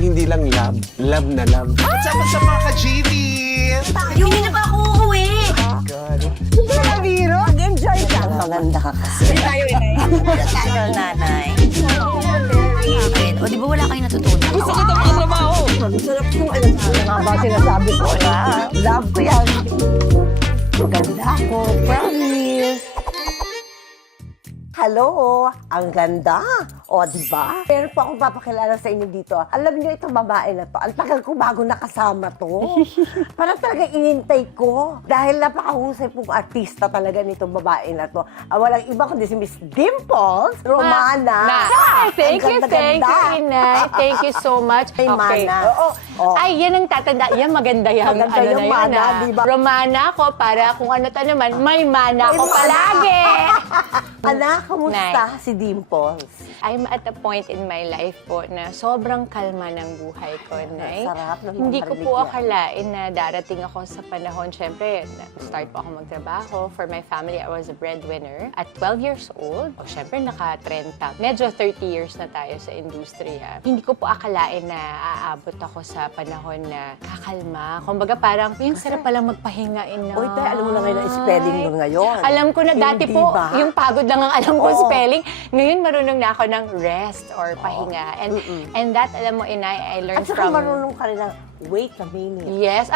yung hindi lang love, love na love. What's up sa mga ka-GVs? Hindi na ba ako uuwi? God. Hindi na biro. Enjoy ka. Maganda ka kasi. Hindi tayo inay. Tagal, nanay. Ayun. O, di ba wala kayong natutunan? Gusto ko itong mga trabaho. Sarap kong alam. Ano nga ba sinasabi ko? Love ko yan. Maganda ako. Promise. Hello! Ang ganda! O, di ba? Meron po akong papakilala sa inyo dito. Alam niyo itong babae na to. Ang tagal ko bago nakasama to. Parang talaga inintay ko. Dahil napakahusay pong artista talaga nitong babae na to. Walang iba kundi si Miss Dimples Romana. Ay, thank Ang you, ganda-ganda. Inay. Thank you so much. Ay, Mana. Oo. Ay, yan ang tatanda. Yan, maganda yan. Maganda yung na mana, yan, di ba? Romana ko para kung ano ta naman, may mana ko palagi. Anak, kamusta si Dimples? I'm at a point in my life po na sobrang kalma ng buhay ko, Nay. Sarap naman Hindi ko marinig po yan. akalain na darating ako sa panahon. Siyempre, start po ako magtrabaho. For my family, I was a breadwinner. At 12 years old, siyempre naka-30. Medyo 30 years na tayo sa industriya. Hindi ko po akalain na aabot ako sa panahon na kakalma. Kumbaga parang, yung sarap palang magpahinga, Inay. Uy, tayo, alam mo na ngayon ang spelling mo ngayon. Alam ko na dati Hindi po, ba? yung pagod lang ang alam ko Oo. spelling. Ngayon marunong na ako ng rest or pahinga. And that, alam mo, Inay, I learned At saka from... marunong ka rin ng, wait a minute. Yes,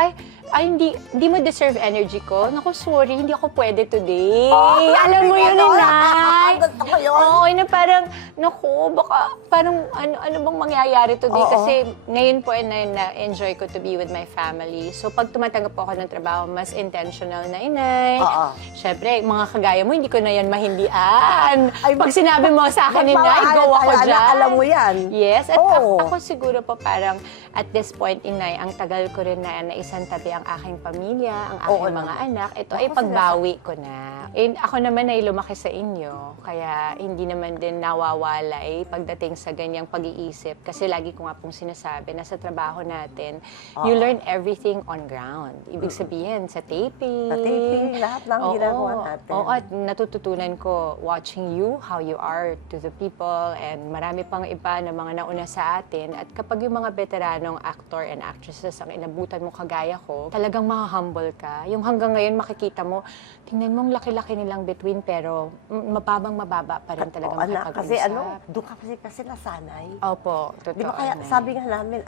hindi mo deserve energy ko. Naku, sorry, hindi ako pwede today. Alam mo yun, Inay. Gusto ko yun. Oo, na parang, naku, baka, parang, ano bang mangyayari today? Oo. Kasi ngayon po, Inay, na-enjoy ko to be with my family. So, pag tumatanggap po ako ng trabaho, mas intentional na, Inay. Oo. Siyempre, mga kagaya mo, hindi ko na yan mahindian. Ay, Pag sinabi mo sa akin, Inay, magmamahalan go ako tayo, anak, dyan. alam mo yan. Yes, at Oo. ako siguro po parang at this point, Inay, ang tagal ko rin na isang tabi ang aking pamilya, ang aking Oo, mga naman. anak. Ito Ako ay pagbawi ko na. Ako naman ay lumaki sa inyo, kaya hindi naman din nawawalay pagdating sa ganyang pag-iisip. Kasi lagi ko nga pong sinasabi na sa trabaho natin, you learn everything on ground. Ibig sabihin, sa taping. Sa taping, lahat ng Oo, ginagawa natin. Oo, at natututunan ko watching you, how you are to the people, and marami pang iba na mga nauna sa atin. At kapag yung mga veteranong actor and actresses ang inabutan mo kagaya ko, talagang ma-humble ka. Yung hanggang ngayon makikita mo, tingnan mo ang laki-laki nilang between, pero mababang-mababa pa rin talaga Anak, kasi makipag-usap. doon ka kasi nasanay. Opo, totoo. Di ba kaya Nay. sabi nga namin,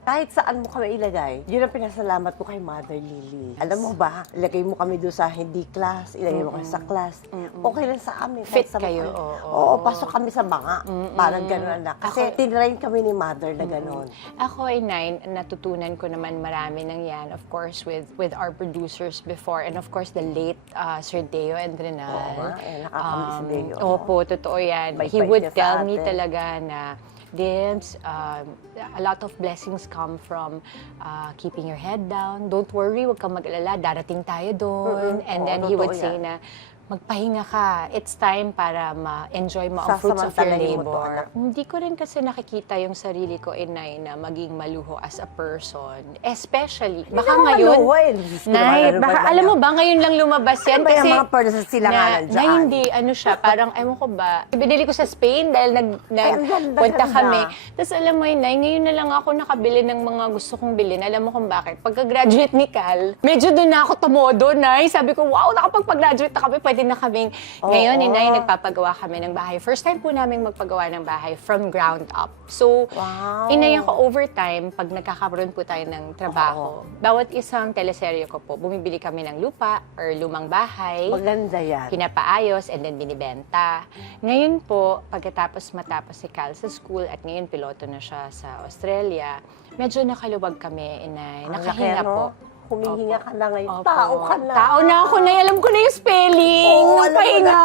kahit saan mo kami ilagay, yun ang pinasalamat ko kay Mother Lily. Alam mo ba, ilagay mo kami doon sa hindi class, ilagay mo kami sa class. Okay lang sa amin. kahit Fit sa kayo, mga- oo. Oo, pasok kami sa banga. Parang gano'n, anak. Kasi tinrain kami ni Mother na gano'n. Ako ay natutunan ko naman marami ng yan, of course, with our producers before, and of course, the late Sir Deo and Renal. Oo nga, nakakamiss si Deo. Opo, totoo yan. Bait-bait He would niya sa tell me atin. talaga na, Dims, a lot of blessings come from keeping your head down. Don't worry, huwag kang mag-alala, darating tayo doon. And Oo, then he would totoo say yan. na, magpahinga ka. It's time para ma-enjoy mo ang fruits of your Sasamantalahin mo to, labor. anak. Hindi ko rin kasi nakikita yung sarili ko, Inay, na maging maluho as a person. Especially, baka naman ngayon, maluho eh. Diyos ko naman, Nay, ano ba baka yan? alam mo ba, ngayon lang lumabas yan. Ano ba yung Kasi mga person sila nga nandyan? na hindi, ano siya, parang, ewan ko ba, binili ko sa Spain dahil ang ganda, nagpunta ganda. kami. Tapos alam mo yun, Nay, ngayon na lang ako nakabili ng mga gusto kong bilhin. Alam mo kung bakit? Pagka-graduate ni Cal, medyo doon na ako tumodo, Nay. Sabi ko, wow, nakapag-graduate na kami, pwede na kaming. Ngayon, Inay, nagpapagawa kami ng bahay. First time po namin magpagawa ng bahay from ground up. So, Wow. Inay, ako overtime, pag nagkakaroon po tayo ng trabaho, bawat isang teleserye ko po, bumibili kami ng lupa or lumang bahay. Maganda yan. Pinapaayos and then binibenta. Ngayon po, pagkatapos matapos si Cal sa school at ngayon piloto na siya sa Australia, medyo nakaluwag kami, Inay. Ang Nakahinga laki, ano? po. Humihinga ka na ngayon. Opo. Tao ka na. Tao na ako, Nay. Alam ko na yung spelling. Oo, ng alam mo pahinga. na.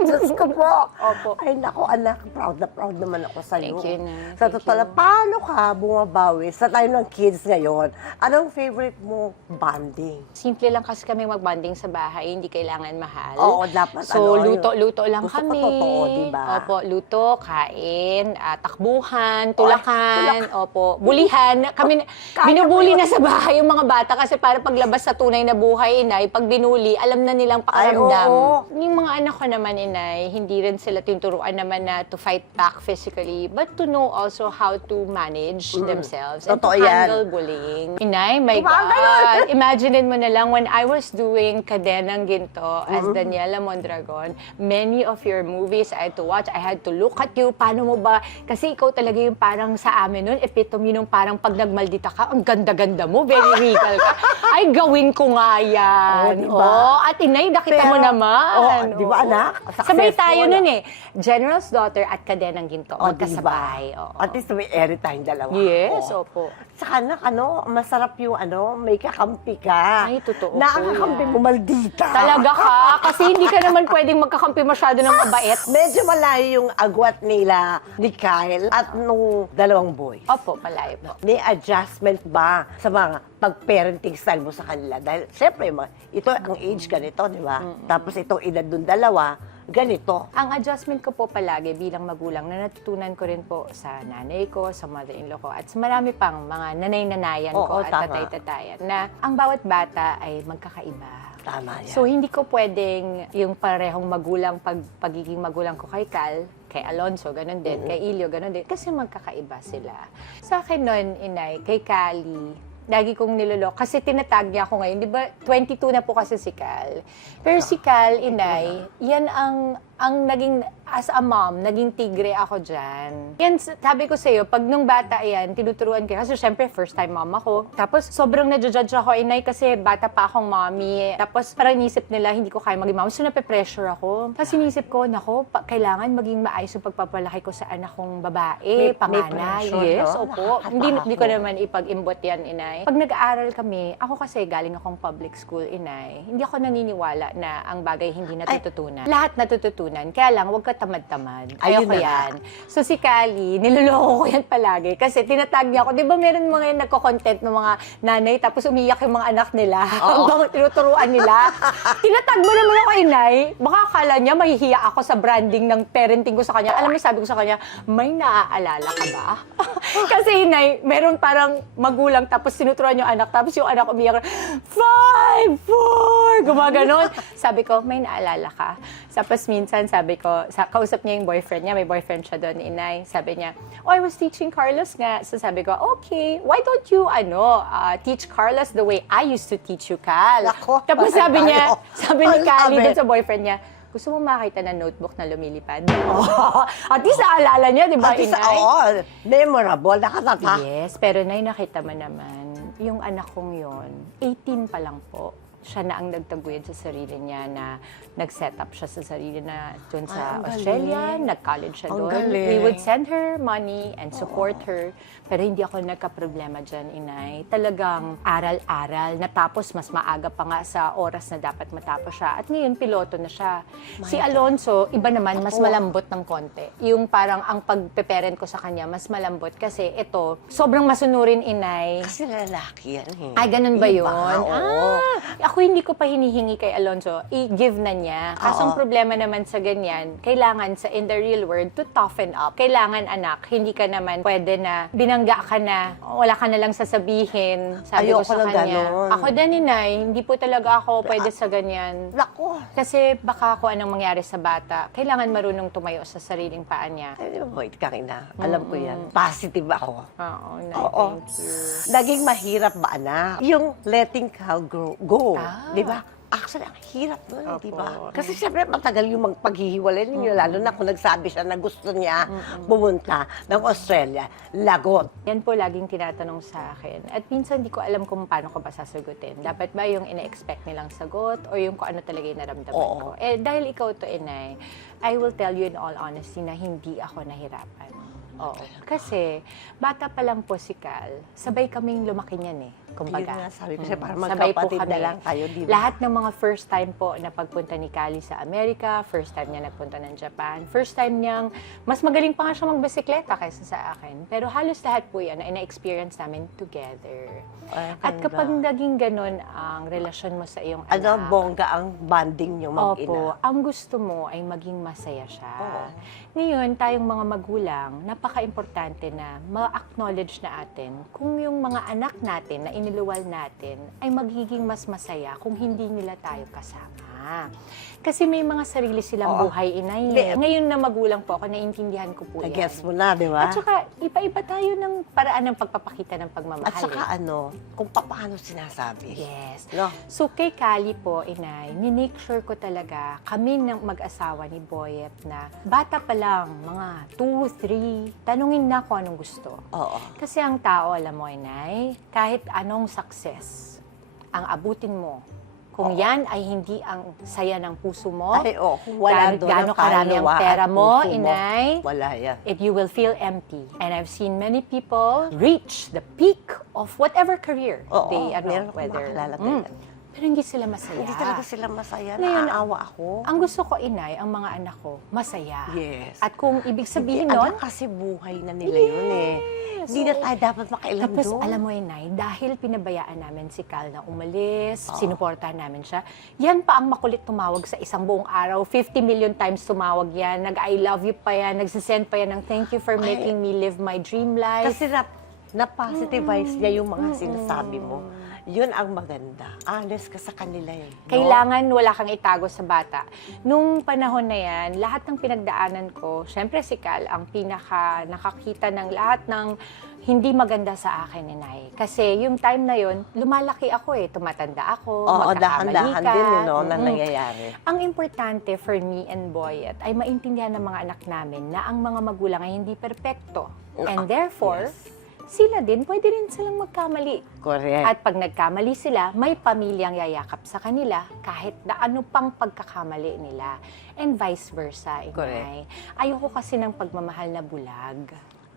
Diyos ko po. Opo. Ay, naku, anak. Proud na proud naman ako sa'yo. Thank you, Nay. Sa Thank totoo lang, you. paano ka bumabawi sa tayo ng kids ngayon? Anong favorite mo bonding? Simple lang kasi kami mag-bonding sa bahay, hindi kailangan mahal. Oo, dapat So, ano, luto-luto lang gusto ko kami. totoo, diba? Opo, luto, kain, takbuhan, tulakan, opo, bulihan. Kami, binubuli na sa bahay yung mga bata kasi para paglabas sa tunay na buhay, Inay, pag binuli, alam na nilang Ay, pakaramdam. oo. Yung mga anak ko naman, Inay, inay, hindi rin sila tinuturuan naman na to fight back physically, but to know also how to manage themselves and Totoo to yan. handle bullying. Inay, my Gumagano. God! Imaginein mo na lang, when I was doing Kadenang Ginto as Daniela Mondragon, many of your movies I had to watch, I had to look at you, paano mo ba, kasi ikaw talaga yung parang sa amin nun, epitome nung parang pag nagmaldita ka, ang ganda-ganda mo, very regal ka. Ay, gawin ko nga yan. Oo, diba? Oh, at inay, nakita mo naman. di ba, Oo. anak? Sabay tayo Successful. nun eh. General's Daughter at Kadenang Ginto. O, Magkasabay. diba? Oo. At least may eri tayong dalawa. Yes, Oo. opo. Saka na, masarap yung may kakampi ka. Ay, totoo po Nakakakampi yan. mo, maldita. Talaga ka? Kasi hindi ka naman pwedeng magkakampi masyado ng mabait. Medyo malayo yung agwat nila ni Kyle at nung dalawang boys. Opo, malayo po. May adjustment ba sa mga pag-parenting style mo sa kanila? Dahil, syempre, ito ang age ganito, di ba? Tapos itong edad dun dalawa, ganito. Ang adjustment ko po palagi bilang magulang na natutunan ko rin po sa nanay ko, sa mother-in-law ko, at sa marami pang mga nanay-nanayan ko Oo, at tama. tatay-tatayan na ang bawat bata ay magkakaiba. Tama yan. So, hindi ko pwedeng yung parehong magulang, pagiging magulang ko kay Cal, kay Alonso, ganun din, kay Ilio, ganun din, kasi magkakaiba sila. Sa akin nun, inay, kay Cali, lagi kong nilolok. Kasi tinatag niya ako ngayon. Di ba, 22 na po kasi si Cal. Pero si Cal, inay, yan ang naging, as a mom, naging tigre ako dyan. Yan, sabi ko sa'yo, pag nung bata yan, tinuturuan ko. Kasi syempre, first time mom ako. Tapos, sobrang nadjudge ako, inay, kasi bata pa akong mommy. Tapos, parang inisip nila, hindi ko kaya maging mom. So, nape-pressure ako. Tapos, inisip ko, nako, kailangan maging maayos yung pagpapalaki ko sa anak kong babae, panganay. pressure, Yes, no? opo. Nakakatakot. Hindi ko naman ipag-imbot yan, inay. Pag nag-aaral kami, ako kasi galing akong public school, inay. Hindi ako naniniwala na ang bagay hindi natututunan. Lahat natututunan. Kaya lang, huwag ka tamad-tamad. Ayun Ayoko na nga. yan. So si Cali, niloloko ko yan palagi. Kasi tinatag niya ako. Di ba meron mga nagko-content ng mga nanay, tapos umiyak yung mga anak nila. Habang tinuturuan nila. Tinatag mo naman ako, inay. Baka akala niya, mahihiya ako sa branding ng parenting ko sa kanya. Alam mo, sabi ko sa kanya, may naaalala ka ba? Kasi inay, meron parang magulang, tapos tinuturuan yung anak, tapos yung anak umiyak, 5, 4, gumaganon. Sabi ko, may naalala ka? Tapos minsan sabi ko, kausap niya yung boyfriend niya, may boyfriend siya doon, inay. Sabi niya, oh, I was teaching Carlos nga. So sabi ko, okay, why don't you, teach Carlos the way I used to teach you, Cal? Nako, Tapos sabi niya, tayo. sabi ni Ang Cali sabi. doon sa boyfriend niya, gusto mo makita na notebook na lumilipad? At least naalala niya, di ba, At least, inay? memorable, nakatata. Yes, pero nay, nakita mo naman, yung anak kong yon, 18 pa lang po. Siya na ang nagtaguyod sa sarili niya na nag-set up siya sa sarili na doon sa Ay, ang Australia, galing. nag-college siya Ang doon. galing. We would send her money and support her. Pero hindi ako nagka-problema dyan, inay. Talagang aral-aral. Natapos, mas maaga pa nga sa oras na dapat matapos siya. At ngayon, piloto na siya. Si Alonso, iba naman, mas malambot ng konti. Yung parang ang pagpe-parent ko sa kanya, mas malambot. Kasi ito, sobrang masunurin, inay. Kasi lalaki yan eh. Ay, ganun ba Iba, yun? oo. Ako hindi ko pa hinihingi kay Alonso. I-give na niya. Kaso ang Oo. problema naman sa ganyan, kailangan sa in the real world to toughen up. Kailangan, anak, hindi ka naman pwede na binangga ka na, wala ka na lang sasabihin. Sabi ko Ayoko sa ng kanya. ganon. Ako din, inay, hindi po talaga ako pwede sa ganyan. Nako. Kasi baka kung anong mangyari sa bata, kailangan marunong tumayo sa sariling paa niya. Ay, di ba, wait kang ina. Alam ko yan. Positive ako. Oo, Nay, Oo. thank you. Naging mahirap ba, anak? Yung letting Cal go. Ah. Di ba? Actually, ang hirap nun, Opo. di ba? Kasi siyempre, matagal yung magpaghihiwalay ninyo, lalo na kung nagsabi siya na gusto niya pumunta ng Australia. Lagot. Yan po laging tinatanong sa akin. At minsan di ko alam kung paano ko ba sasagutin. Dapat ba yung ina-expect nilang sagot o yung kung ano talaga yung naramdaman Oo. ko. Eh, dahil ikaw to, inay, I will tell you in all honesty na hindi ako nahirapan. Oo. Kasi, bata pa lang po si Cal, sabay kaming lumaki niyan eh. Kumbaga. Yun nga, sabi ko siya, parang Sabay po magkapatid kami. na lang kayo, di ba? Lahat ng mga first time po na pagpunta ni Cali sa Amerika, first time niya nagpunta ng Japan, first time niyang, mas magaling pa nga siya magbisikleta kaysa sa akin. Pero halos lahat po yan ay na-experience namin together. Ay, At ganda. kapag naging ganun ang relasyon mo sa iyong anak, Ano, bongga ang bonding niyo mag-ina. opo, ang gusto mo ay maging masaya siya. Oo. Ngayon, tayong mga magulang, napaka-importante na ma-acknowledge na atin kung yung mga anak natin na iniluwal natin ay magiging mas masaya kung hindi nila tayo kasama. Kasi may mga sarili silang buhay, inay. Ngayon na magulang po ako, naiintindihan ko po yan. Nag-guess mo na, di ba? At saka, iba-iba tayo ng paraan ng pagpapakita ng pagmamahal. At saka kung paano sinasabi. Yes. No? So, kay Kali po, inay, ni-make sure ko talaga, kami ng mag-asawa ni Boyet na bata pa lang, mga 2, 3, tanungin na kung anong gusto. Oo. Kasi ang tao, alam mo, inay, kahit anong success ang abutin mo, kung yan ay hindi ang saya ng puso mo, Kung wala doon gaano ang karami ang kaluluwa at pera mo, puso inay, wala yan. you will feel empty. And I've seen many people reach the peak of whatever career Meron akong makakilala ganyan. pero hindi sila masaya. Hindi talaga sila masaya. Ngayon, Naaawa ako. Ang gusto ko, inay, ang mga anak ko, masaya. Yes. At kung ibig sabihin Hindi, nun, kasi buhay na nila yun eh. Hindi na tayo dapat makailan tapos, doon. alam mo, inay, dahil pinabayaan namin si Cal na umalis, sinuportahan namin siya, yan pa ang makulit tumawag sa isang buong araw. 50 million times tumawag yan. Nag-I love you pa yan. Nagsisend pa yan ng thank you for making me live my dream life. Kasi na-positivize niya yung mga sinasabi mo. Yun ang maganda. Honest ka sa kanila eh. No? Kailangan wala kang itago sa bata. Nung panahon na yan, lahat ng pinagdaanan ko, syempre si Cal ang pinaka nakakita ng lahat ng hindi maganda sa akin, inay. Kasi yung time na yun, lumalaki ako eh. Tumatanda ako, magkakamali dahan-dahan ka. din na nangyayari. Ang importante for me and Boyet ay maintindihan ng mga anak namin na ang mga magulang ay hindi perpekto. And therefore, sila din, pwede rin silang magkamali. Correct. At pag nagkamali sila, may pamilyang yayakap sa kanila kahit na ano pang pagkakamali nila. And vice versa, inay. Correct. Ayoko kasi ng pagmamahal na bulag.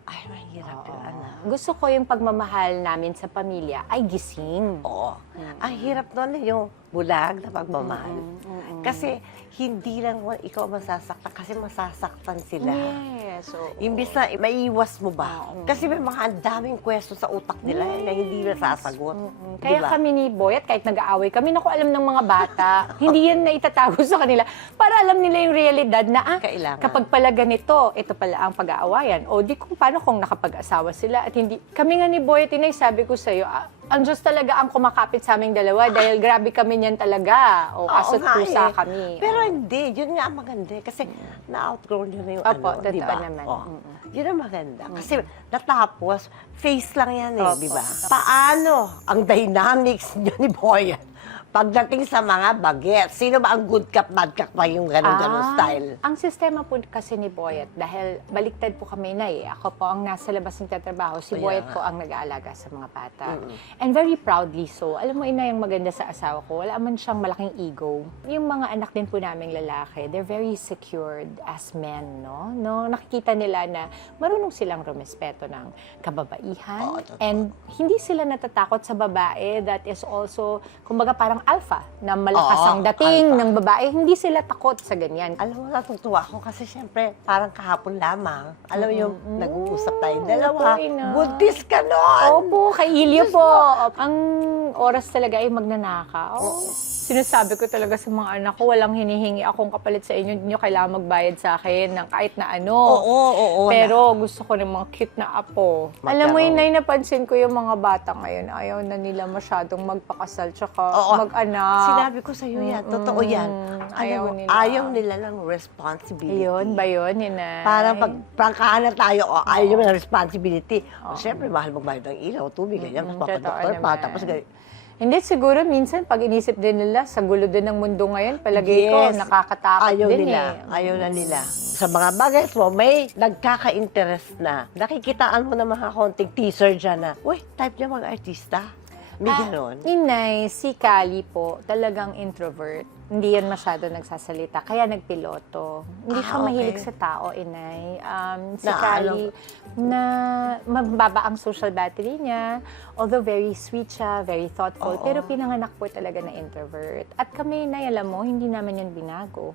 Ay, mahirap yun, anak. Gusto ko yung pagmamahal namin sa pamilya ay gising. Oo. Ang hirap doon yung bulag na pagmamahal. Kasi hindi lang ikaw masasaktan, kasi masasaktan sila. Yes. Imbis na maiiwas mo ba? Kasi may mga ang daming question sa utak nila na hindi nasasagot. Kaya Diba? kami ni Boyet, kahit nag-aaway kami, naku, alam ng mga bata, hindi yan na itatago sa kanila. Para alam nila yung realidad na, Kailangan. kapag pala ganito, ito pala ang pag-aawayan. O di kung paano kung nakapag-asawa sila at hindi. Kami nga ni Boyet, inay, sabi ko sa'yo, ang Diyos talaga ang kumakapit sa aming dalawa dahil grabe kami niyan talaga. O aso't nga pusa eh. kami. Pero hindi, yun nga ang maganda. Kasi na-outgrown nyo na yung Opo, ano, di ba? totoo naman. Yun ang maganda. Kasi natapos, face lang yan eh, di ba? Paano ang dynamics nyo ni Boyet pagdating sa mga bagets? Sino ba ang good cup, bad cup pa yung ganun-ganun style? Ang sistema po kasi ni Boyet, dahil baliktad po kami na eh. Ako po ang nasa labas ng tatrabaho, si Kaya Boyet nga. po ang nag-aalaga sa mga bata. And very proudly so. Alam mo, ina, yung maganda sa asawa ko, wala man siyang malaking ego. Yung mga anak din po naming lalaki, they're very secured as men, no? Nakikita nila na marunong silang rumespeto ng kababaihan. And hindi sila natatakot sa babae that is also, kumbaga parang alpha, na malakas ang dating alpha. ng babae. Hindi sila takot sa ganyan. Alam mo, natutuwa ako kasi syempre, parang kahapon lamang. Alam mo yung nag-uusap tayong dalawa. Opo, ina. Buntis ka nun! Opo, kay Ilya po. Ang oras talaga ay magnanakaw. Sinasabi ko talaga sa mga anak ko, walang hinihingi akong kapalit sa inyo. Hindi nyo kailangan magbayad sa akin ng kahit na ano. Oo. Pero gusto ko ng mga cute na apo. Alam mo, Magkaroon. Inay, napansin ko yung mga bata ngayon, ayaw na nila masyadong magpakasal tsaka mag-anak. Sinabi ko sa'yo yan. Totoo yan. Ayaw Alam mo, nila. ayaw nila ng responsibility. Ayun ba yun, Inay? Para pag prangkahan na tayo, ayaw nyo ng responsibility. Siyempre, mahal magbayad ng ilaw, tubig, ganyan. totoo Papadoktor pa, naman. tapos ganyan. Hindi, siguro minsan pag inisip din nila, sa gulo din ng mundo ngayon, palagay ko, Yes. nakakatakot Ayaw din nila. eh. Ayaw na nila. Sa mga bagay mo, may nagkaka-interest na. Nakikitaan mo na mga konting teaser dyan na, uy, type niya mga artista. May ganon. Inay, si Kali po, talagang introvert. Hindi yan masyado nagsasalita, kaya nagpiloto. Hindi siya okay. mahilig sa tao, Inay. Si Na Kali, na mababa ang social battery niya, although very sweet siya, very thoughtful, pero pinanganak po talaga na introvert. At kami, Inay, alam mo, hindi naman yan binago.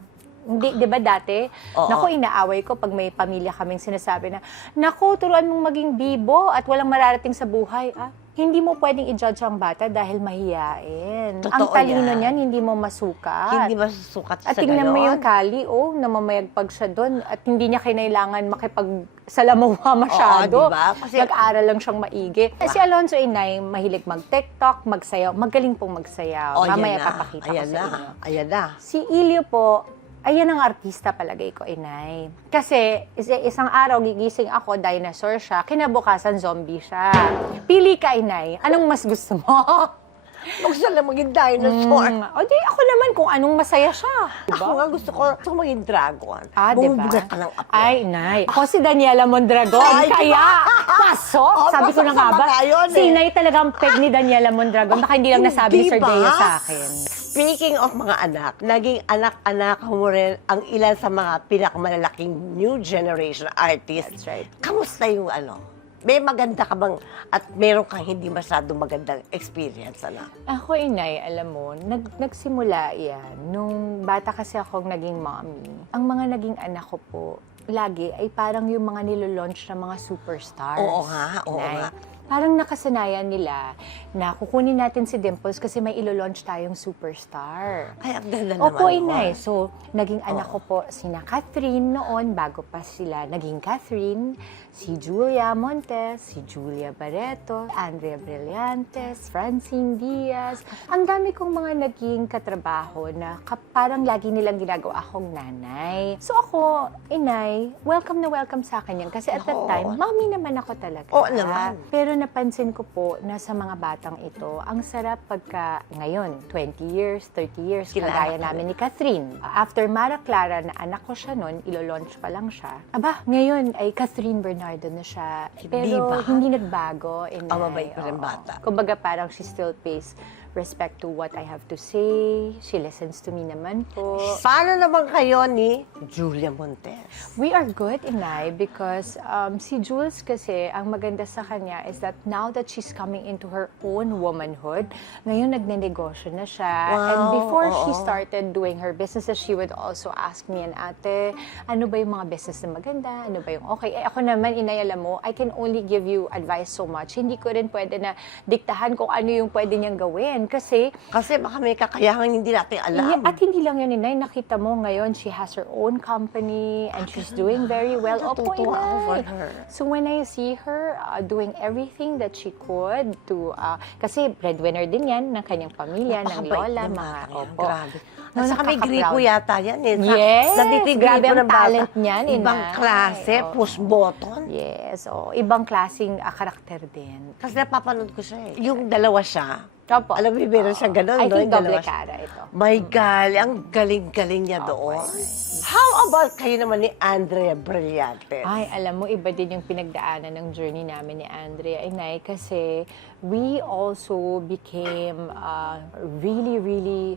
Hindi, 'di ba dati? Naku, inaaway ko pag may pamilya kaming sinasabi na, naku, turuan mong maging bibo at walang mararating sa buhay. hindi mo pwedeng i-judge ang bata dahil mahiyain. Ang Totoo talino yan. niyan, hindi mo masukat. Hindi masusukat At sa tingnan mo ganon. yung Kali, namamayagpag siya doon at hindi niya kinailangan makipagsalamuha masyado. Oo, diba? Kasi- Nag-aral lang siyang maigi. Si Alonzo Inay, mahilig mag-TikTok, magsayaw. Magaling pong magsayaw. Oh, Mamaya ayan na. papakita ko Ayan sa na. inyo. Ayan na. Si Ilyo po, ayan ang artista palagay ko, Inay. Kasi isang araw gigising ako, dinosaur siya, kinabukasan zombie siya. Pili ka, Inay. Anong mas gusto mo? Gusto lang maging dinosaur. O di ako naman kung anong masaya siya. Ako nga gusto ko maging dragon. Ah, di ba? Bumubugat ka ng apo. Ay, Nay. Ako si Daniela Mondragon. Ay, Kaya, pasok. Oh, Sabi ko na nga pasok ba, sa mga yun, si eh. Inay talagang peg ni Daniela Mondragon. Baka hindi lang nasabi ni Hindi Sir ba? Deo sa akin. Speaking of mga anak, naging anak-anak mo rin ang ilan sa mga pinakamalalaking new generation artists. That's right. Kamusta yung May maganda ka bang at meron kang hindi masyadong magandang experience, anak? Ako, Inay, alam mo, nagsimula yan. Nung bata kasi akong naging mommy, ang mga naging anak ko po, lagi ay parang yung mga nilolaunch na mga superstars. Oo nga, oo Inay. nga. Parang nakasanayan nila na kukunin natin si Dimples kasi may ilo-launch tayong superstar. Ay, ang ganda naman. Opo, nun. Inay. So, naging anak ko po sina Catherine noon, bago pa sila naging Catherine, si Julia Montes, si Julia Barreto, Andrea Brillantes, Francine Diaz. Ang dami kong mga naging katrabaho na parang lagi nilang ginagawa akong nanay. So ako, Inay, welcome na welcome sa akin yan. Kasi at that Oo. time, mommy naman ako talaga. Oo naman. Pero napansin ko po na sa mga batang ito, ang sarap pagka ngayon, 20 years, 30 years, Kilala kagaya ka namin ni Catherine. After Mara Clara, na anak ko siya noon, ilo-launch pa lang siya. Aba, ngayon ay Catherine Bernardo na siya. Pero ba? hindi nagbago. Inay. Mabait pa rin Oo. bata. Kumbaga parang she still pays respect to what I have to say. She listens to me naman po. Paano naman kayo ni Julia Montes? We are good, Inay, because si Jules kasi, ang maganda sa kanya is that now that she's coming into her own womanhood, ngayon nagnenegosyo na siya. Wow, And before she oo. started doing her businesses, she would also ask me and ate, ano ba yung mga business na maganda? Ano ba yung okay? Eh ako naman, Inay, alam mo, I can only give you advice so much. Hindi ko rin pwede na diktahan kung ano yung pwede niyang gawin. Kasi Baka may kakayahan hindi natin alam. at hindi lang yun, Inay. Nakita mo ngayon, she has her own company and she's doing very well. Opo, Natutuwa ako for Inay. her. So when I see her doing everything that she could to, kasi breadwinner din yan ng kanyang pamilya, ng Napakabait lola, ng mga, batang yan. opo. Grabe. No, At saka may nakaka-proud. gripo yata yan eh. Yes, Natitigil grabe ko ang ng bata. talent niyan, Ibang Inay. klase, Oo. push button. Yes, ibang klaseng karakter din. Kasi napapanood ko siya eh. Yung dalawa siya. Opo. Alam mo, meron siyang ganun, I no? think Yung dalawa double siya. cara ito. My God, ang galing-galing niya doon. How about kayo naman ni Andrea Brillantes? Ay, alam mo, iba din yung pinagdaanan ng journey namin ni Andrea Inay kasi we also became really, really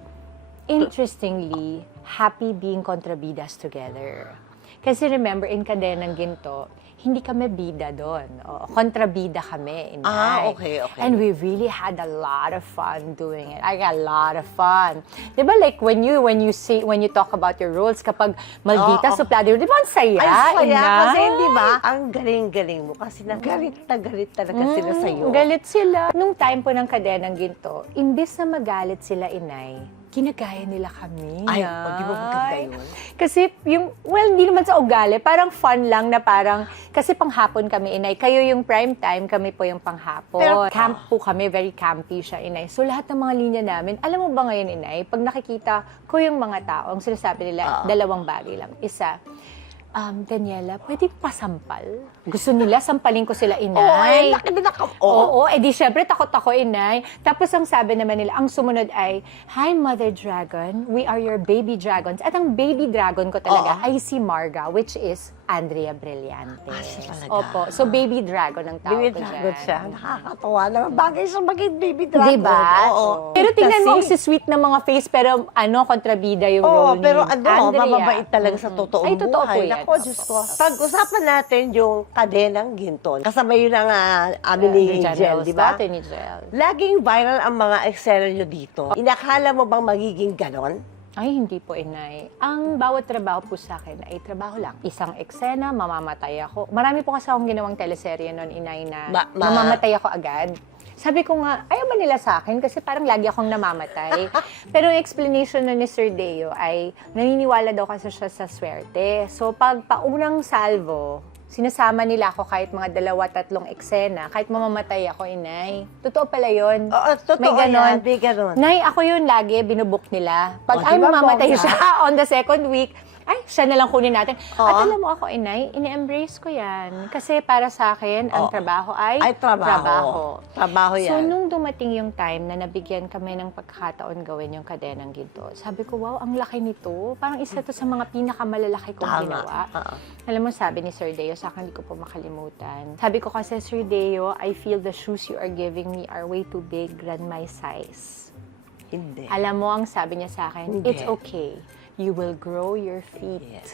interestingly happy being kontrabidas together. Kasi remember, in Kadenang Ginto, hindi kami bida doon. Kontrabida kami, Inay. Ah, okay, okay. And we really had a lot of fun doing it. I got a lot of fun. Di ba, like when you talk about your roles, kapag Maldita, Oo. Suplado, di ba ang saya? Ay, saya. Inay? Kasi, di ba, ang galing-galing mo. Kasi galit na galit talaga sila sa'yo. Galit sila. Nung time po ng Kadenang Ginto, imbis na magalit sila, Inay, ginagaya nila kami. Ay, di ba maganda yun? Kasi hindi naman sa ugali, parang fun lang na parang, kasi panghapon kami, Inay. Kayo yung prime time, kami po yung panghapon. Pero- Camp po kami, very campy siya, Inay. So lahat ng mga linya namin, alam mo ba ngayon, Inay, pag nakikita ko yung mga tao, ang sinasabi nila, dalawang bagay lang. Isa, Daniela, pwede pasampal? Gusto nila, sampalin ko sila, Inay. Oo, ay, laki na Oo, edi syempre takot ako, Inay. Tapos ang sabi naman nila, ang sumunod ay, Hi, Mother Dragon, we are your baby dragons. At ang baby dragon ko talaga ay si Marga, which is Andrea Brillantes. siya talaga. Opo, so baby dragon ang tawag Baby ko dragon dyan. siya. Nakakatawa naman. Bagay siya maging baby dragon. Diba? Oo. Pero tingnan mo, ang Kasi- sweet ng mga face, pero kontrabida yung Oo, role pero ni Andrea. mababait talaga sa totoong Ay, totoo buhay. po yan. Naku, Diyos ko. Pag-usapan natin yung Kadenang Ginto. Kasama yun ang amin ni Jel, di ba? Ni Jel. Laging viral ang mga eksena nyo dito. Inakala mo bang magiging ganon? Ay, hindi po, Inay. Ang bawat trabaho po sa akin ay trabaho lang. Isang eksena, mamamatay ako. Marami po kasi akong ginawang teleserye noon, Inay, na mamamatay ako agad. Sabi ko nga, ayaw ba nila sa akin? Kasi parang lagi akong namamatay. Pero yung explanation na ni Sir Deo ay naniniwala daw kasi siya sa swerte. So pag paunang salvo, sinasama nila ako kahit mga 2-3 eksena, kahit mamamatay ako, inay. Totoo pala yun. Oo, totoo May ganon. yan, may ganon. Nay, ako yun lagi, binubuk nila. Pag O, ay di ba, mamamatay bongga? siya on the second week, ay, siya na lang kunin natin. Oo. At alam mo ako, inay, ini-embrace ko yan. Kasi para sa akin, ang Oo. trabaho ay Trabaho. Trabaho yan. So, nung dumating yung time na nabigyan kami ng pagkakataon gawin yung kadenang ginto, sabi ko, wow, ang laki nito. Parang isa to sa mga pinakamalalaki kong Tama. ginawa. Oo. Alam mo, sabi ni Sir Deo, sa akin hindi ko po makalimutan. Sabi ko kasi, Sir Deo, I feel the shoes you are giving me are way too big than my size. Hindi. Alam mo, ang sabi niya sa akin, Hindi. it's okay. You will grow your feet. Yes.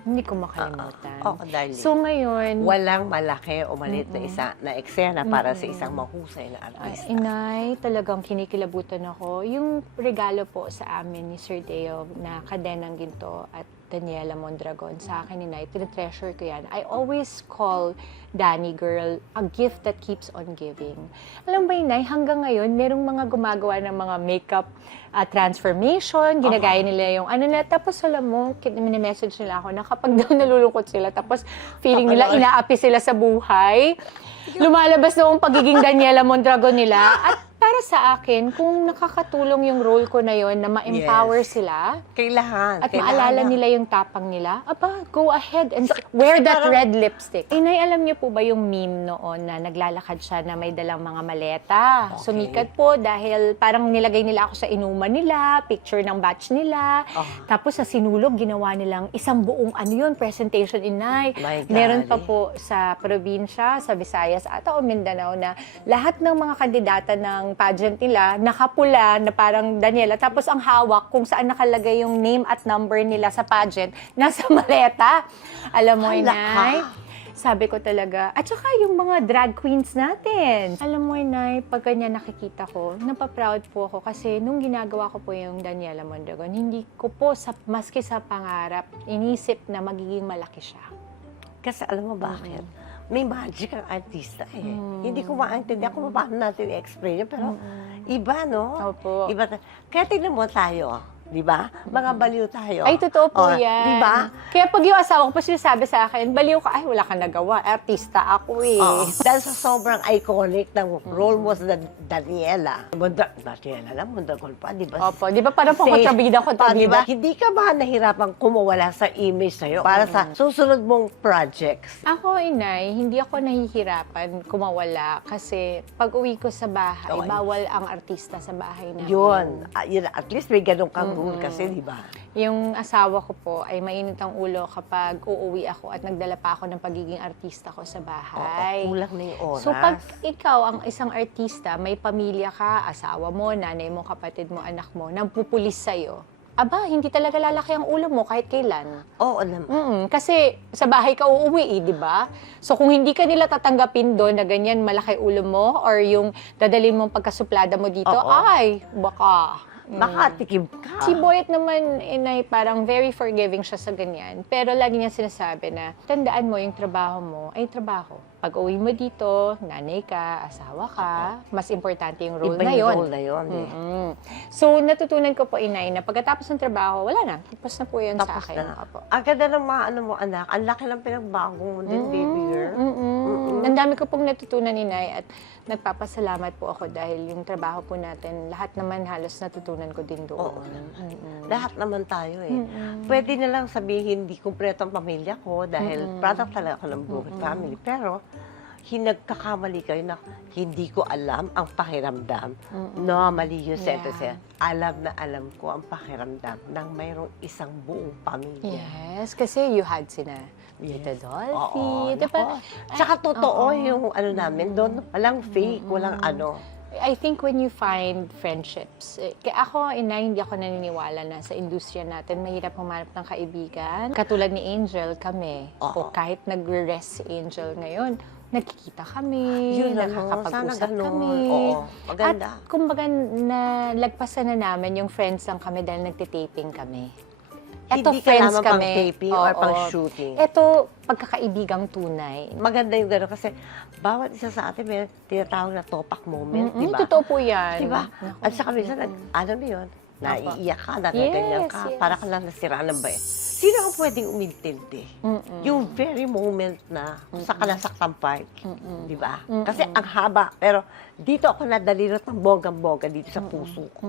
Hindi ko makalimutan. Oo, darling. So ngayon, Walang malaki o maliit na isa na eksena para sa isang mahusay na artista. inay, talagang kinikilabutan ako. Yung regalo po sa amin ni Sir Deo na kadenang ginto at Daniela Mondragon, sa akin, inay, tinitreasure ko yan. I always call Danny Girl a gift that keeps on giving. Alam ba, inay, hanggang ngayon, merong mga gumagawa ng mga makeup transformation, ginagaya nila yung ano nila. Tapos alam mo, mini-message nila ako na kapag daw nalulungkot sila, tapos feeling nila inaapi sila sa buhay, lumalabas daw ang pagiging Daniela Mondragon nila. At para sa akin, kung nakakatulong yung role ko na yon na ma-empower Yes. sila, Kailangan. at maalala nila yung tapang nila, aba, go ahead and wear that red lipstick. Inay, alam niyo po ba yung meme noon na naglalakad siya na may dalang mga maleta? Okay. Sumikat po dahil parang nilagay nila ako sa inuman nila, picture ng batch nila. Tapos sa sinulog, ginawa nilang isang buong presentation, inay. My Meron pa golly. po sa probinsya, sa Visayas ata o Mindanao na lahat ng mga kandidata ng pageant nila, nakapula na parang Daniela. Tapos ang hawak kung saan nakalagay yung name at number nila sa pageant, nasa maleta. Alam mo, Hala inay, ka. sabi ko talaga. At saka yung mga drag queens natin. Alam mo, inay, pag ganyan nakikita ko, napaproud po ako kasi nung ginagawa ko po yung Daniela Mondragon, hindi ko po, maski sa pangarap, inisip na magiging malaki siya. Kasi alam mo bakit? May magic ang artista eh. Hindi ko maintindihan kung paano natin i-explain yun, pero iba, no? Opo. Iba. Kaya tignan mo tayo, di ba? Mga baliw tayo. Ay, totoo po Oh, yan. Di ba? Kaya pag yung asawa ko pa sinasabi sa akin, baliw ka, ay, wala kang nagawa. Artista ako eh. Oo. Dahil sa sobrang iconic ng role mo sa Daniela. Daniela lang, Mondragon pa, di ba? Opo, di ba parang Say, pangkontrabida ko to, di ba? Hindi ka ba nahirapan kumawala sa image sa'yo para sa susunod mong projects? Ako, inay, hindi ako nahihirapan kumawala kasi pag uwi ko sa bahay, Okay. bawal ang artista sa bahay namin. Yun, at least may ganun kang rule kasi, di ba? Yung asawa ko po ay mainit ang ulo kapag uuwi ako at nagdala pa ako ng pagiging artista ko sa bahay. Oo, kulang na yung oras. So pag ikaw ang isang artista, may pamilya ka, asawa mo, nanay mo, kapatid mo, anak mo, nampupulis sa'yo, aba, hindi talaga lalaki ang ulo mo kahit kailan. Oo naman. Kasi sa bahay ka uuwi, di ba? So kung hindi ka nila tatanggapin doon na ganyan malaki ulo mo or yung dadalhin mong pagkasuplada mo dito, Oo. ay, baka. Makatikim ka. Si Boyet naman, inay, parang very forgiving siya sa ganyan. Pero lagi niya sinasabi na, tandaan mo, yung trabaho mo ay trabaho. Pag uwi mo dito, nanay ka, asawa ka, mas importante yung role Iba na yung yun. role na yun eh. So, natutunan ko po, inay, na pagkatapos ng trabaho, wala na. Tapos na po yun sa Tapos akin. na. Opo. Ang ganda ng mga ano mo, anak. Ang laki ng pinagbago mo din, baby girl. Ang dami ko pong natutunan, inay, at nagpapasalamat po ako dahil yung trabaho po natin, lahat naman halos natutunan ko din doon. Oo naman. Lahat naman tayo eh. Pwede na lang sabihin, hindi kumpleto ang pamilya ko dahil product talaga ako ng broken family. Pero, nagkakamali kayo na hindi ko alam ang pakiramdam. No, mali yung sentence. Alam na alam ko ang pakiramdam ng mayroong isang buong pamilya. Yes, kasi you had sina Tita Dolphy, Oo, di ba? nako. Tsaka totoo yung ano namin doon. Walang fake, walang ano. I think when you find friendships, kaya ako, hindi ako naniniwala na sa industriya natin, mahirap humanap ng kaibigan. Katulad ni Angel, kami. Oo. O kahit nagre-rest si Angel ngayon, nagkikita kami, Yun lang, nakakapag-usap sana ganun. kami. Oo, maganda. At kumbaga, nalagpasan na namin yung friends lang kami dahil nagtitaping kami. Eto, Hindi ka friends lamang kami. pang taping or Oo. pang shooting. Eto, pagkakaibigang tunay. Maganda yung gano'n kasi bawat isa sa atin may tinatawag na topak moment, di ba? Totoo po yan. Di ba? Naku. At saka minsan, alam mo yun, naiiyak ka, nagaganyan ka, Yes. para ka lang nasiraan ng bayan. Sino ang pwedeng umintindi? Yung very moment na sa kanasaktan part, di ba? Kasi ang haba, pero dito ako nadalirot ng bonggang-bongga dito sa puso ko.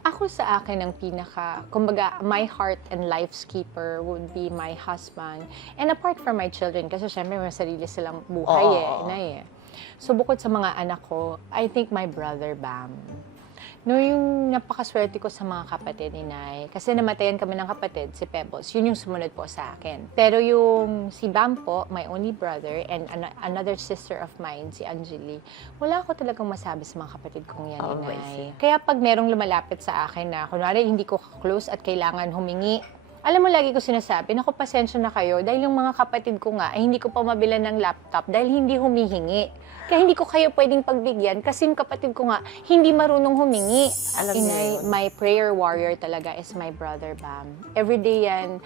Ako sa akin, ang pinaka, kumbaga, my heart and life's keeper would be my husband. And apart from my children, kasi syempre may sarili silang buhay inay eh. So bukod sa mga anak ko, I think my brother Bam. No, yung napakaswerte ko sa mga kapatid ni Nay. Kasi namatayan kami ng kapatid, si Pebbles. Yun yung sumunod po sa akin. Pero yung si Bam po, my only brother, and another sister of mine, si Angeli, wala ako talagang masabi sa mga kapatid kong yan, Oh, Nay. Kaya pag merong lumalapit sa akin na, kunwari, hindi ko close at kailangan humingi, alam mo, lagi ko sinasabi, naku, pasensya na kayo, dahil yung mga kapatid ko nga, ay hindi ko pa mabilan ng laptop dahil hindi humihingi. Kaya hindi ko kayo pwedeng pagbigyan kasi yung kapatid ko nga, hindi marunong humingi. Alam niyo Inay, yun. my prayer warrior talaga is my brother Bam. Every day yan,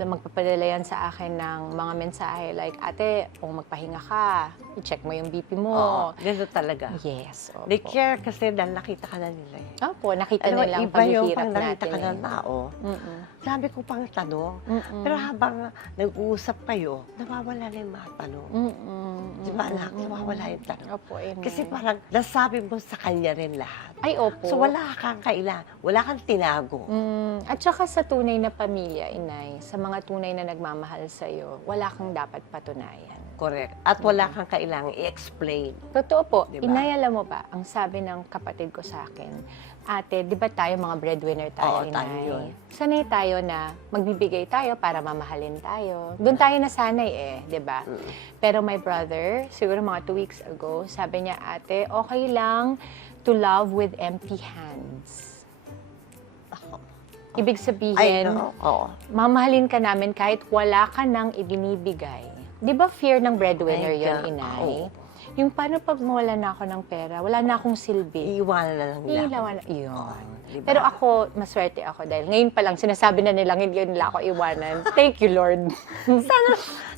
magpapadala yan sa akin ng mga mensahe like, ate, kung magpahinga ka, i-check mo yung BP mo. Gano'n talaga. Yes, opo. They care kasi dahil nakita ka na nila eh. Opo, nakita Alam mo, nilang iba yung paghihirap pang nakita natin. ka ng tao. Sabi ko pang tanong. Pero habang nag-uusap kayo, nawawala na yung mga tanong. Di ba anak? Nawawala yung tanong. Opo, Inay. Kasi parang nasabi mo sa kanya rin lahat. Ay, opo. So wala kang kailangan, wala kang tinago. At saka sa tunay na pamilya, Inay, sa mga tunay na nagmamahal sa'yo, wala kang dapat patunayan. Correct. At wala kang kailangan i-explain. Totoo po. Diba? Inay, alam mo ba, ang sabi ng kapatid ko sa akin, ate, di ba tayo mga breadwinner tayo, Oo, Inay? tayo yun. Sanay tayo na magbibigay tayo para mamahalin tayo. Doon tayo nasanay eh, di ba? Pero my brother, siguro mga 2 weeks ago, sabi niya, ate, okay lang to love with empty hands. Ibig sabihin, Oo. mamahalin ka namin kahit wala ka nang ibinibigay. Di ba fear ng breadwinner Ay, yun, ka- Inay? oo. Yung paano pag mawala na ako ng pera, wala na akong silbi. Iiwanan na lang nila. Iilawan na, yun. Diba? Pero ako, maswerte ako dahil ngayon pa lang sinasabi na nilang hindi nila ako iwanan. Thank you, Lord. Sana,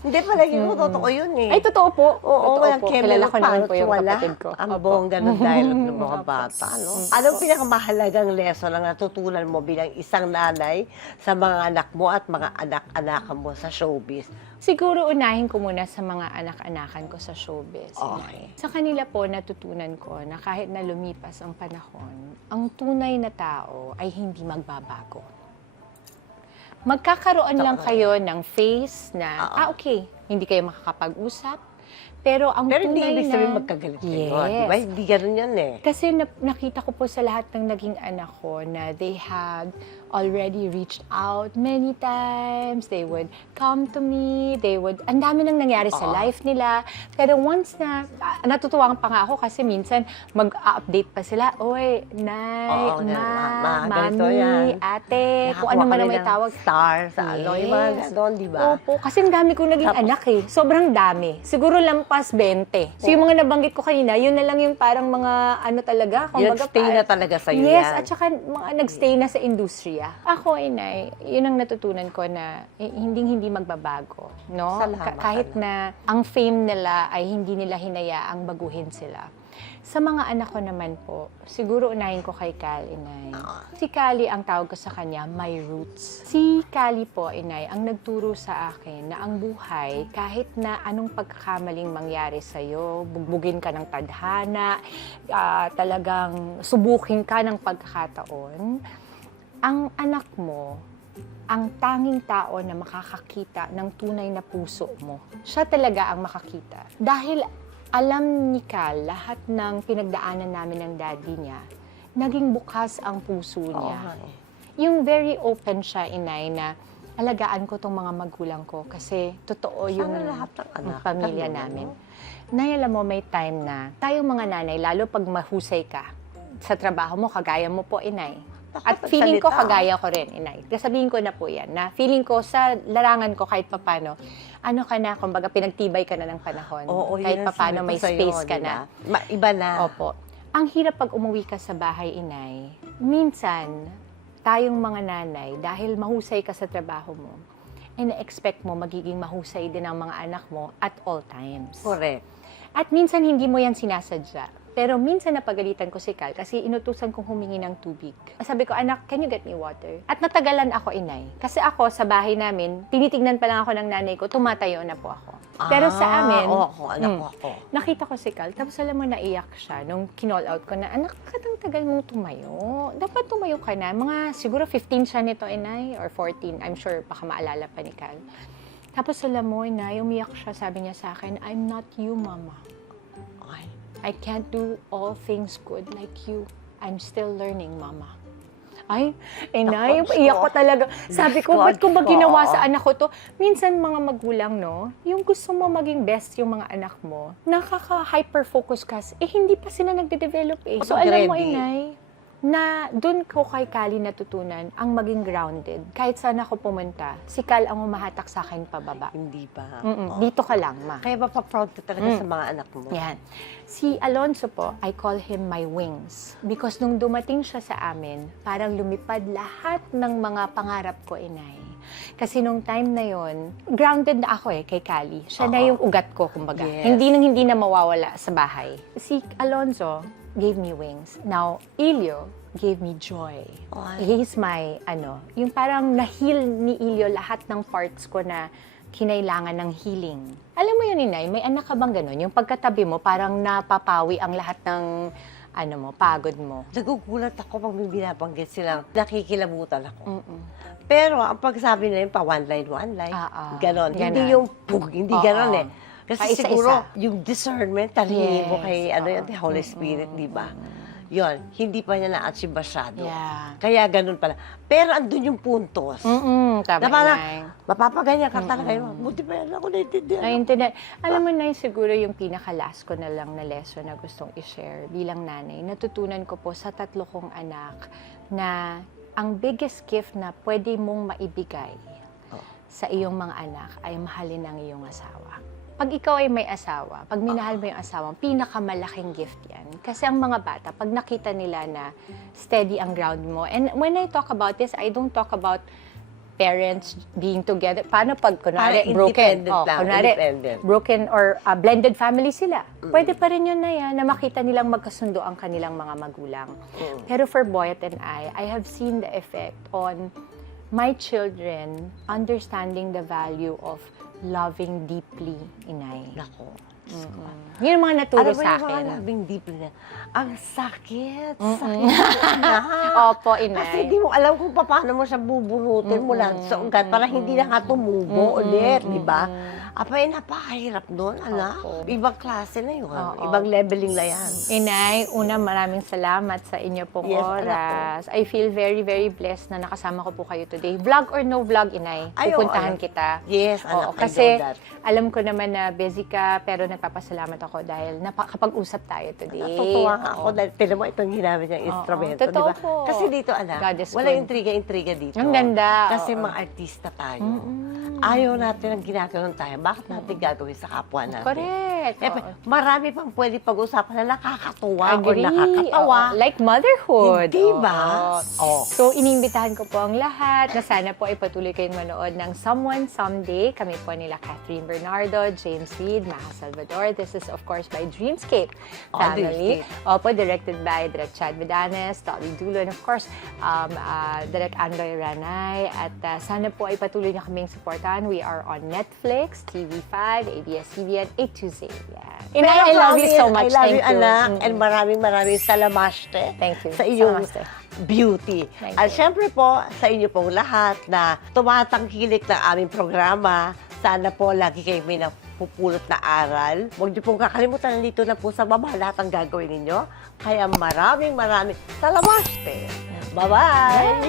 hindi palagi ko totoo yun eh. Ay, totoo po. Oo, Totoo walang po. kemel Kilala ko naman parang po yung wala. kapatid ko. Ang Opo. bongga ng dialogue ng mga bata, no? Anong pinakamahalagang lesson ang natutunan mo bilang isang nanay sa mga anak mo at mga anak-anakan mo sa showbiz? Siguro unahin ko muna sa mga anak-anakan ko sa showbiz. Okay. Inay. Sa kanila po, natutunan ko na kahit na lumipas ang panahon, ang tunay na tao ay hindi magbabago. Magkakaroon lang kayo ng face na, okay, hindi kayo makakapag-usap, pero ang Pero hindi tunay ibig na... sabihin magkagalit kayo. Yes. Di ba? Hindi ganun yan eh. Kasi nakita ko po sa lahat ng naging anak ko na they had already reached out many times. They would come to me. Ang dami nang nangyari sa life nila. Pero once na, natutuwa pa nga ako kasi minsan mag-update pa sila. Oy, Nay, Oo, Ma, ganito Mami, yan. Ate, kung Nakakuha ano man kami ang may ng tawag. Star sa ano, yung mga Yes. ganon, di ba? Opo, kasi ang dami kong naging anak eh. Sobrang dami. Siguro lampas 20. So yung mga nabanggit ko kanina, yun na lang yung parang mga ano talaga. Yung kumbaga, stay na talaga sa'yo yes, yan. at saka mga nagstay na sa industriya. Ako, Inay, yun ang natutunan ko na hindi magbabago. No? Salamat, Kahit na ang fame nila ay hindi nila hinayaang baguhin sila. Sa mga anak ko naman po, siguro unahin ko kay Cal, Inay. Si Cali, ang tawag ko sa kanya, my roots. Si Cali po, Inay, ang nagturo sa akin na ang buhay, kahit na anong pagkakamaling mangyari sa'yo, bugbugin ka ng tadhana, talagang subukin ka ng pagkakataon, ang anak mo, ang tanging tao na makakakita ng tunay na puso mo. Siya talaga ang makakita. Dahil alam ni Cal lahat ng pinagdaanan namin ng daddy niya, naging bukas ang puso niya. Yung very open siya, Inay, na alagaan ko tong mga magulang ko kasi totoo yung lahat ng anak, pamilya ganun, namin. Nay, alam mo, may time na tayong mga nanay, lalo pag mahusay ka sa trabaho mo, kagaya mo po, Inay. At feeling ko, kagaya ko rin, Inay. Sabihin ko na po yan, na feeling ko sa larangan ko kahit papano, ano ka na, kumbaga pinagtibay ka na ng panahon. Oo, kahit yun ang papano sabi ko may sa'yo, space ka diba? na. Iba na. Opo. Ang hirap pag umuwi ka sa bahay, Inay. Minsan, tayong mga nanay, dahil mahusay ka sa trabaho mo, and na-expect mo magiging mahusay din ang mga anak mo at all times. Correct. At minsan hindi mo yan sinasadya. Pero minsan napagalitan ko si Cal kasi inutusan kong humingi ng tubig. Sabi ko, anak, can you get me water? At natagalan ako, inay. Kasi ako, sa bahay namin, tinitignan pa lang ako ng nanay ko, tumatayo na po ako. Pero sa amin, anak ko ako. nakita ko si Cal, tapos alam mo, naiyak siya nung kinall out ko na, anak, tagal mong tumayo. Dapat tumayo ka na. Mga siguro 15 siya nito, inay, or 14. I'm sure, baka maalala pa ni Cal. Tapos alam mo, inay, umiyak siya, sabi niya sa akin, I'm not you, mama. I can't do all things good like you. I'm still learning, mama. Ay, inay, iyak ko talaga. Sabi ko, ba't ko ba ginawa sa anak ko to? Minsan mga magulang, no, yung gusto mo maging best yung mga anak mo, nakaka-hyper-focus ka, hindi pa sila nagde-develop eh. So alam mo, inay, na doon ko kay Kali natutunan ang maging grounded. Kahit saan ako pumunta, si Cal ang umahatak sa akin pababa. Hindi ba? Dito ka lang, ma. Kaya ba pa-proud ka talaga sa mga anak mo? Yan. Si Alonso po, I call him my wings. Because nung dumating siya sa amin, parang lumipad lahat ng mga pangarap ko, inay. Kasi nung time na yon, grounded na ako kay Kali. Siya na yung ugat ko, kumbaga. Yes. Hindi na mawawala sa bahay. Si Alonso gave me wings. Now, Ilio gave me joy. He's my, yung parang na-heal ni Ilio lahat ng parts ko na kinailangan ng healing. Alam mo yun, inay, may anak ka bang ganun? Yung pagkatabi mo, parang napapawi ang lahat ng, pagod mo. Nagugulat ako pag may binabanggit silang nakikilabutan ako. Pero ang pagsabi na yun, pa one line, ganon. Hindi yung hindi ganon eh. Kasi Paisa-isa. siguro, yung discernment, talingin mo kay the Holy Spirit, di ba? Yun, hindi pa niya na-achieve masyado. Yeah. Kaya ganun pala. Pero andun yung puntos. Tama, Na parang, inay. mapapaganyan ka talaga yun. Buti pa yan ako naintindihan. Naintindihan. Alam mo na siguro yung pinaka-last ko na lang na lesson na gustong i-share bilang nanay. Natutunan ko po sa 3 kong anak na ang biggest gift na pwede mong maibigay sa iyong mga anak ay mahalin ang iyong asawa. Pag ikaw ay may asawa, pag minahal mo yung asawa, pinakamalaking gift yan. Kasi ang mga bata, pag nakita nila na steady ang ground mo, and when I talk about this, I don't talk about parents being together. Paano pag, kunwari, broken? Independent. Broken or blended family sila. Pwede pa rin yun na yan, na makita nilang magkasundo ang kanilang mga magulang. Pero for Boyet and I have seen the effect on my children understanding the value of loving deeply, inay. Nako. Yun ang mga naturo Alam mo sa yung mga akin. loving deeply na, ang sakit. Sakit na. Opo, inay. Kasi di mo alam kung paano mo siya bubunutin mula sa ugat para hindi na nga tumubo ulit, di ba? Apay, napakahirap nun, anak. Ibang klase na yun. Ibang leveling na yan. Inay, una maraming salamat sa inyo pong Yes, oras. I feel very, very blessed na nakasama ko po kayo today. Vlog or no vlog, inay, Ay, pupuntahan oo, kita. Yes, anak, Oo, I kasi know that. alam ko naman na busy ka, pero nagpapasalamat ako dahil nakapag-usap tayo today. Natutuwa nga ako Oo. dahil tinan mo itong ginamit niyang instrumento, di Totoo ba? po. Kasi dito, anak, God is wala good. intriga-intriga dito. Ang ganda. Kasi oo. mga artista tayo. Ayaw natin ang ginagawa tayo. Bakit natin gagawin sa kapwa natin? Correct. Eh, Oo. marami pang pwede pag-usapan na nakakatuwa o Agree. nakakatawa. Oo. Like motherhood. Hindi ba? Oo. So, iniimbitahan ko po ang lahat na sana po ay patuloy kayong manood ng Someone Someday. Kami po nila Catherine Bernardo, James Reid, Maha Salvador. This is, of course, by Dreamscape Family. Opo, directed by Direk Chad Vidanes, Dolly Dulo, and of course, Direk Andoy Ranay. At sana po ay patuloy niyo kaming supportahan. We are on Netflix, TV5, ABS-CBN, A2Z. Yeah. Inay, I love you so much. I love Thank you, anak. And maraming salamaste. Thank you. Sa iyong Salamaste. beauty. Thank At you. syempre po, sa inyo pong lahat na tumatangkilik ng aming programa, sana po lagi kayo may napupulot na aral. Huwag niyo pong kakalimutan, nandito na po sa baba lahat ang gagawin ninyo. Kaya maraming salamaste. Bye-bye!